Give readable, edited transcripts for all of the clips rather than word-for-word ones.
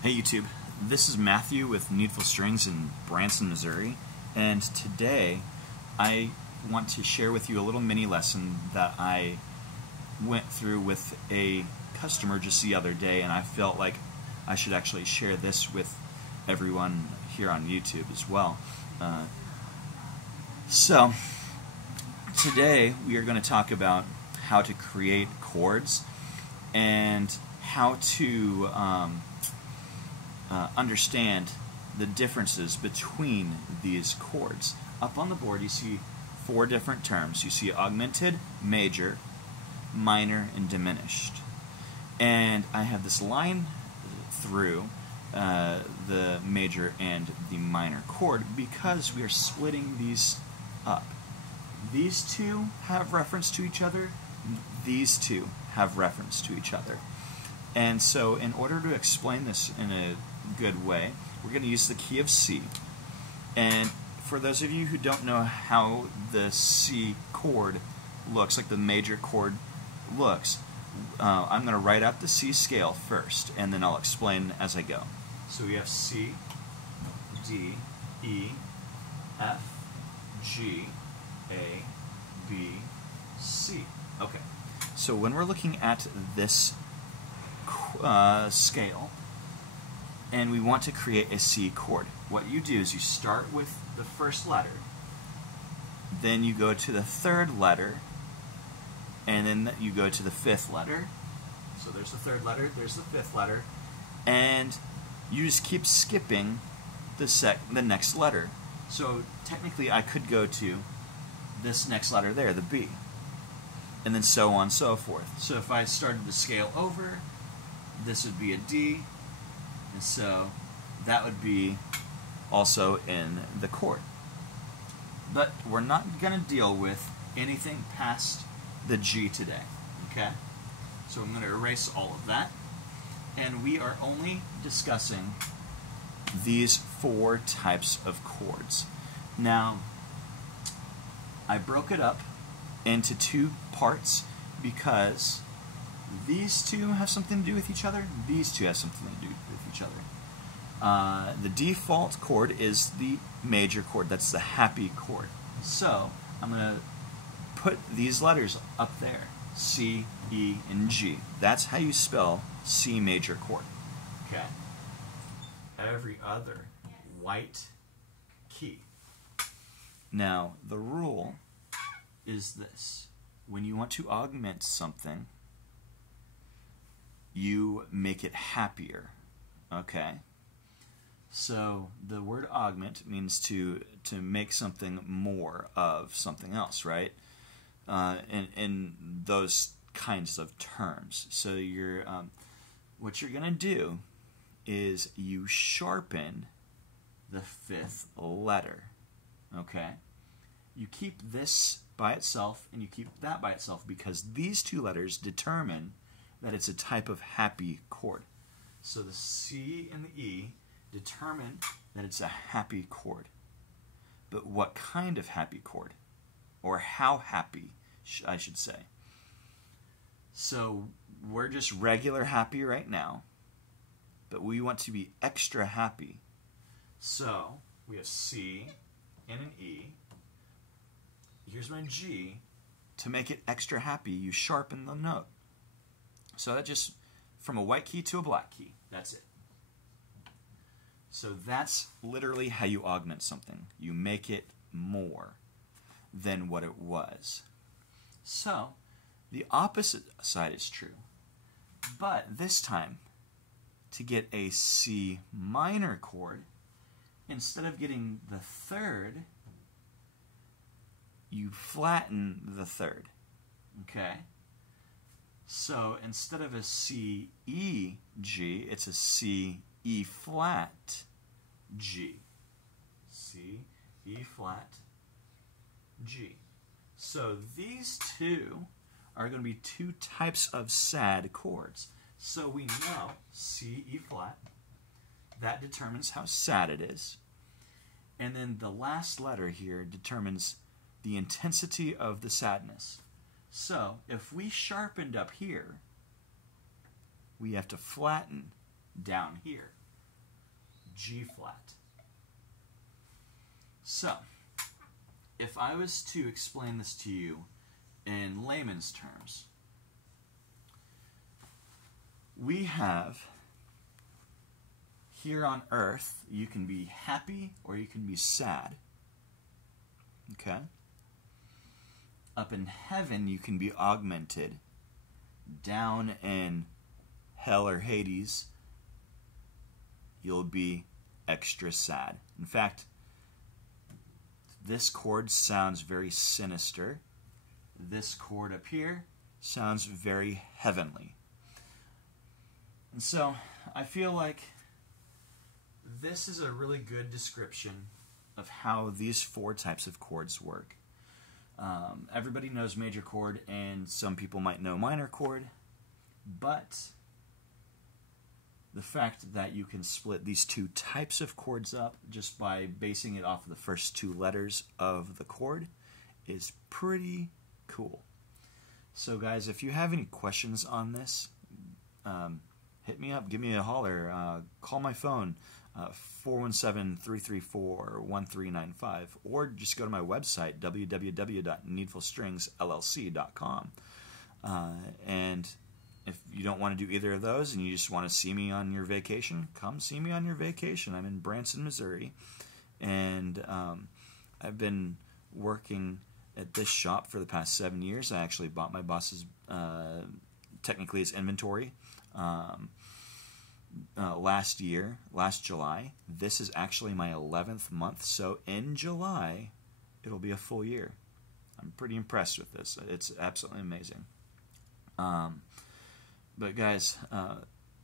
Hey YouTube, this is Matthew with Needful Strings in Branson, Missouri, and today I want to share with you a little mini lesson that I went through with a customer just the other day, and I felt like I should actually share this with everyone here on YouTube as well. So today we are going to talk about how to create chords and how to understand the differences between these chords. Up on the board you see four different terms. You see augmented, major, minor, and diminished. And I have this line through the major and the minor chord because we are splitting these up. These two have reference to each other. These two have reference to each other. And so in order to explain this in a good way, we're going to use the key of C. And for those of you who don't know how the C chord looks, like the major chord looks, I'm going to write out the C scale first, and then I'll explain as I go. So we have C, D, E, F, G, A, B, C. Okay. So when we're looking at this scale, and we want to create a C chord, what you do is you start with the first letter, then you go to the third letter, and then you go to the fifth letter. So there's the third letter, there's the fifth letter, and you just keep skipping the next letter. So technically I could go to this next letter there, the B, and then so on and so forth. So if I started the scale over, this would be a D, and so that would be also in the chord. But we're not going to deal with anything past the G today, okay? So I'm going to erase all of that, and we are only discussing these four types of chords. Now, I broke it up into two parts because these two have something to do with each other, these two have something to do with each other. The default chord is the major chord, that's the happy chord. So I'm going to put these letters up there, C, E, and G. That's how you spell C major chord. Okay. Every other white key. Now the rule is this: when you want to augment something, you make it happier, okay? So the word augment means to make something more of something else, right? In those kinds of terms. So you're what you're gonna do is you sharpen the fifth letter, okay? You keep this by itself and you keep that by itself because these two letters determine that it's a type of happy chord. So the C and the E determine that it's a happy chord. But what kind of happy chord? Or how happy, I should say. So we're just regular happy right now, but we want to be extra happy. So we have C and an E. Here's my G. To make it extra happy, you sharpen the note. So that just, from a white key to a black key, that's it. So that's literally how you augment something. You make it more than what it was. So the opposite side is true. But this time, to get a C minor chord, instead of getting the third, you flatten the third, okay? So instead of a C, E, G, it's a C, E flat, G. C, E flat, G. So these two are going to be two types of sad chords. So we know C, E flat, that determines how sad it is. And then the last letter here determines the intensity of the sadness. So if we sharpened up here, we have to flatten down here. G flat. So, if I was to explain this to you in layman's terms, we have here on earth, you can be happy or you can be sad. Okay? Up in heaven, you can be augmented. Down in hell or Hades, you'll be extra sad. In fact, this chord sounds very sinister. This chord up here sounds very heavenly. And so, I feel like this is a really good description of how these four types of chords work. Everybody knows major chord, and some people might know minor chord, but the fact that you can split these two types of chords up just by basing it off of the first two letters of the chord is pretty cool. So guys, if you have any questions on this, hit me up, give me a holler, call my phone, 417-334-1395, or just go to my website, www.needfulstringsllc.com. And if you don't want to do either of those and you just want to see me on your vacation, come see me on your vacation. I'm in Branson, Missouri, and I've been working at this shop for the past 7 years. I actually bought my boss's, technically his inventory, last July. This is actually my 11th month, so in July it'll be a full year. I'm pretty impressed with this. It's absolutely amazing. But guys,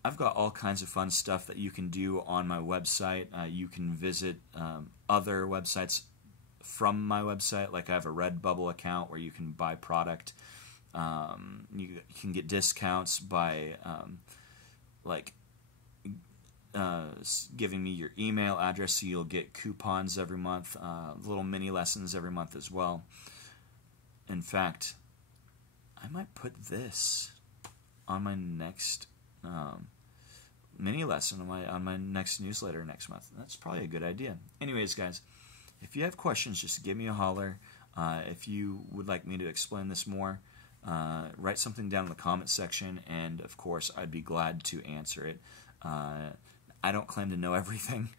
I've got all kinds of fun stuff that you can do on my website. You can visit other websites from my website, like I have a Redbubble account where you can buy product. You can get discounts by giving me your email address, so you'll get coupons every month, little mini lessons every month as well. In fact, I might put this on my next mini lesson on my next newsletter next month. That's probably a good idea. Anyways, guys, if you have questions, just give me a holler. If you would like me to explain this more, write something down in the comment section, and of course I'd be glad to answer it. I don't claim to know everything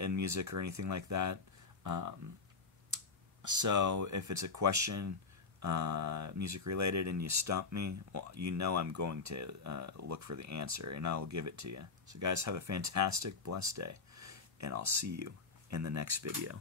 in music or anything like that. So if it's a question music related and you stump me, well, you know I'm going to look for the answer and I'll give it to you. So guys, have a fantastic, blessed day, and I'll see you in the next video.